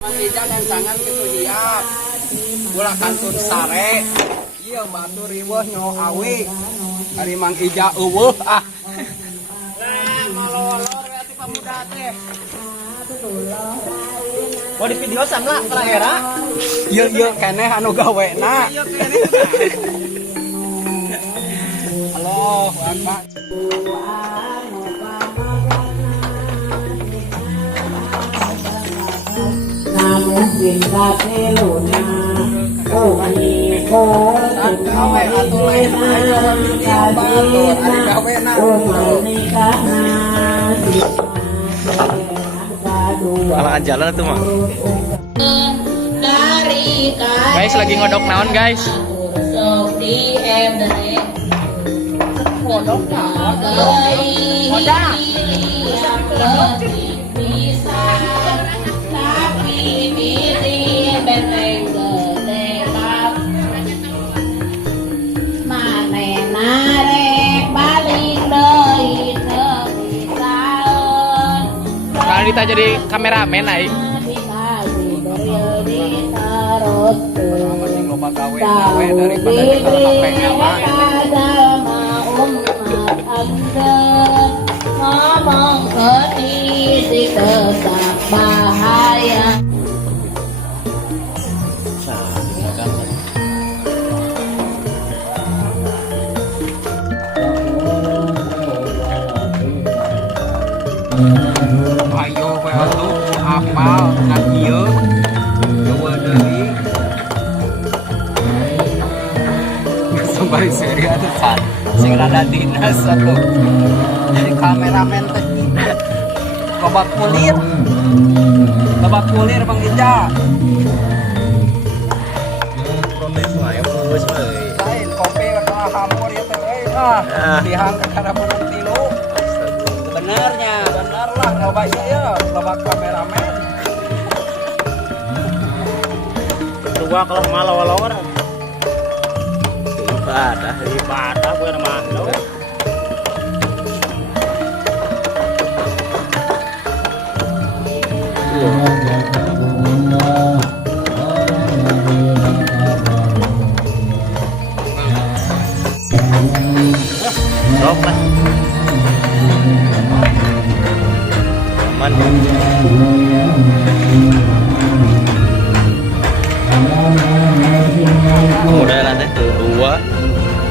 Mangijan yang sangat itu hiap. Bola kantun sare. Iya batu riweuh nyo awi. Ari Mang Ija eueuh ah. Nah, malolor ya ti pamuda teh. Oh di video samla ka era. Ieu keneh anu gawena. Ieu keneh. Halo, Pak. Namun singkat eluna Umi ko Umi Alangan jalan tuh mah. Guys lagi ngodok naon guys? Ngodok Kalau kita jadi kameramen aing. gawe daripada kita pakai nama. Ngomong kondisi tetap bahaya. Ayo we atuh apal ngan ieu. Eueuh deui. Sembari seri atuh san. Sing rada dinas atuh. Jadi kameramen teh. Loba kulir. Loba kulir Bang Ija. Protes wae geus we. Lain kopi ka hamur ya teh euy. Ah, dihang ka kana bunung tilu. Benernya, bener lah loba ieu, loba kameramen. Tua kalau malawalawar. Ibadah gue mah lo. Sok lah. Aman. Udah nanti kedua,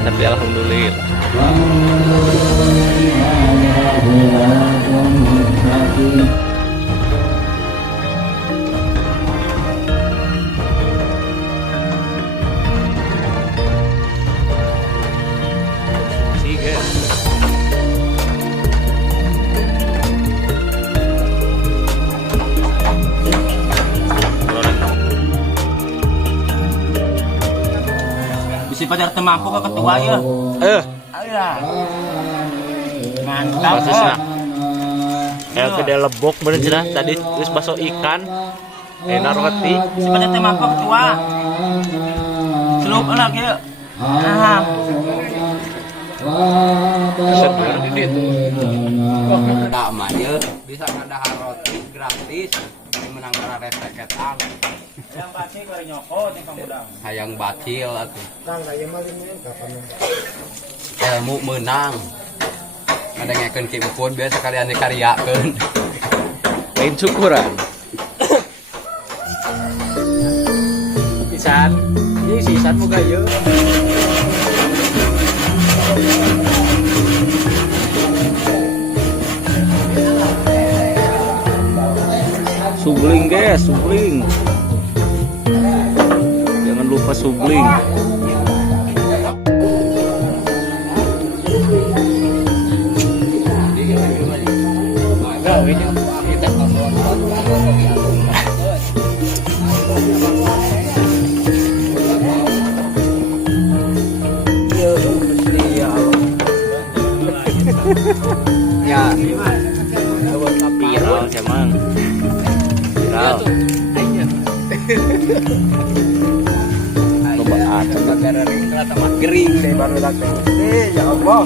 tapi alhamdulillah. Si pacar temampu ke ketua ya. Ayolah. Mantap. Prosesnya. Kayak gede lebok bener cenah tadi terus bakso ikan. Enak roti. Si pacar temampu ketua. Celup anak ya. Ah. Sedur di ditu. Tak mah ieu bisa ngadahar roti gratis. Ini menang para reseketan. Yang pasti kare nyoko di pamudang. Hayang bacil atuh. Ilmu menang. Ngadengekeun ki upun biasa kalian dikaryakeun. Lain syukuran. Pisan. Ini sisan moga ieu. Subling guys, subling. Jangan lupa subling. Ya. Viral emang. Viral. Coba aja. Gara-gara ring rata mah gering deh baru datang. Ya Allah.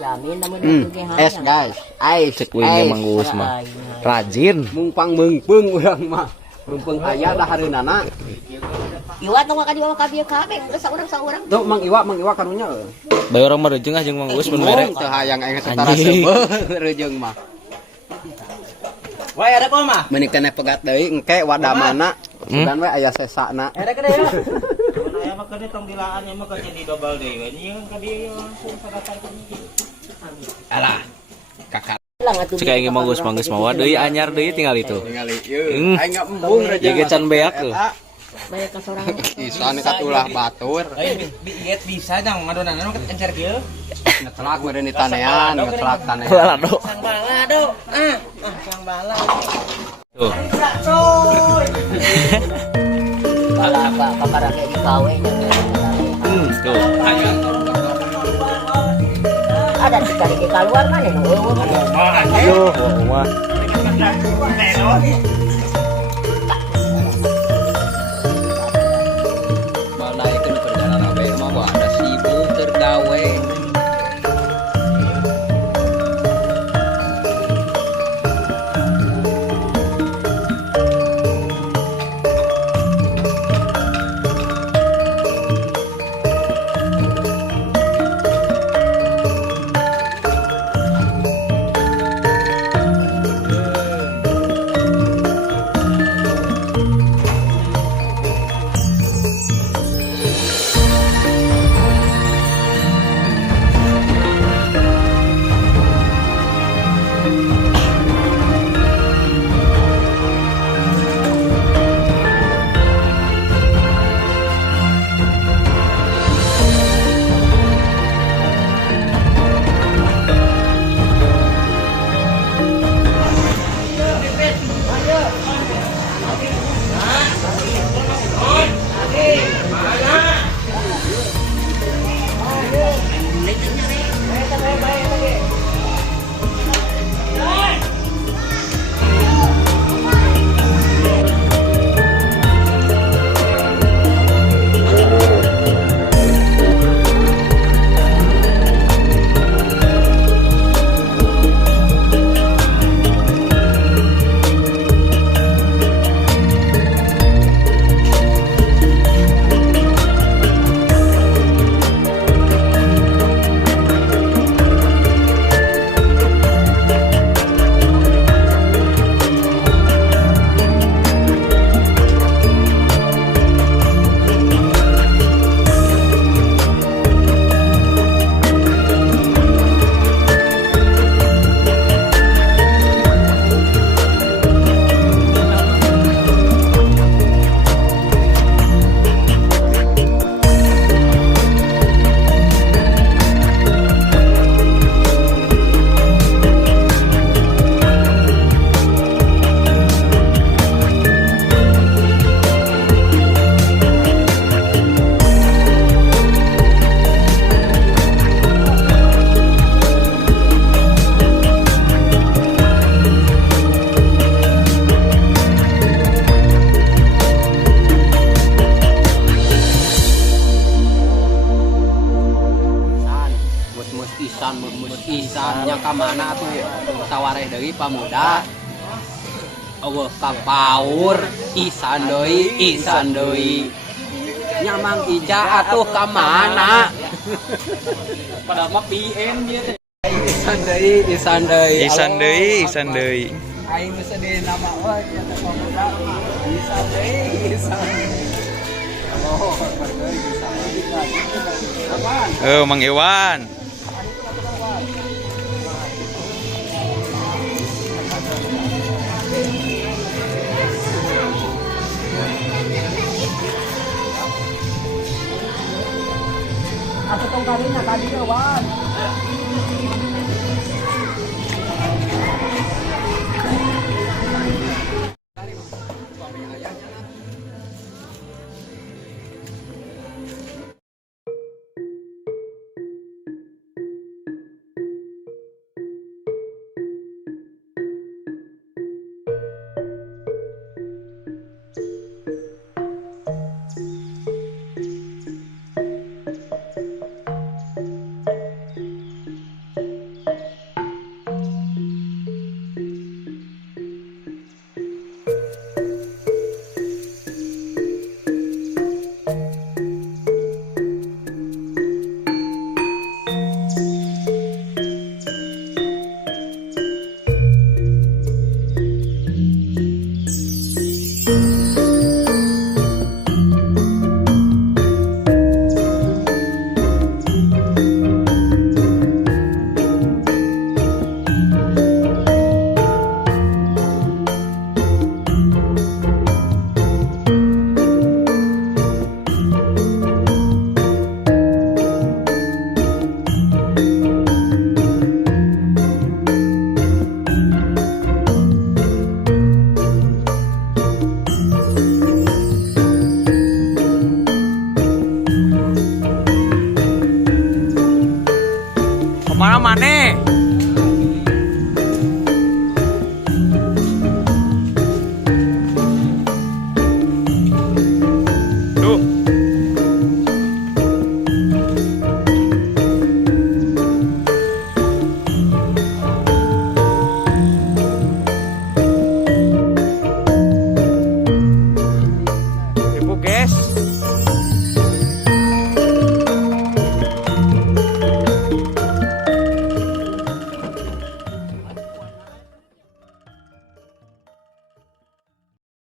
Yamin namun Es guys, ais. Cek wingnya Mang Uus mah. Rajin. Mungpang mengpeng urang mah. Mengpeng aya dah hareunana. Iwat nu ka dibawa ka bieu kabeh, geus saurang-saurang. Tuh Mang Iwa karunya. Bae urang mah reujeng ah jeung Mang Uus mun mere. Teu hayang aing setara seubeuh reujeng mah. Wah, ada kok mah? Meuni keneh pegat deui engke wadamana. Sugan we aya sesana. Ada kada ya? Aya mah kada tong dilaan mah ka jadi double deui we. Nyeun ka dieu langsung sadatar ka dieu. Alah. Kakak Cek aing Mang Uus mah deui anyar deui tinggal itu. ningali ieu. Aing embung reujeng. Jeung can beak tuh. Bae ka sorangan. Isan katulah batur. Biet bisa dong ngadonan anu encer kieu. Ngecelak meureun di tanean, ngecelak tanean. Balado. Sang balado. Sang balado. Tuh. Bala ka kamara ke di kawe. Tuh. Ada dicari ke keluar mana nu eueuh mana. Aduh, mah. Balaikeun perjalanan abe mah ada sibuk tergawe. Isan nya ka mana tuh sawareh deui pamuda. Eueuh ka paur isan deui. Nya Mang Ija atuh ka mana? Padahal mah PM dia teh. Isan deui. Aing geus di nama we nya pamuda. Isan deui. Oh, bener isan. Oh, Mang Iwan. Aku tong kalinya tadi Wan. mana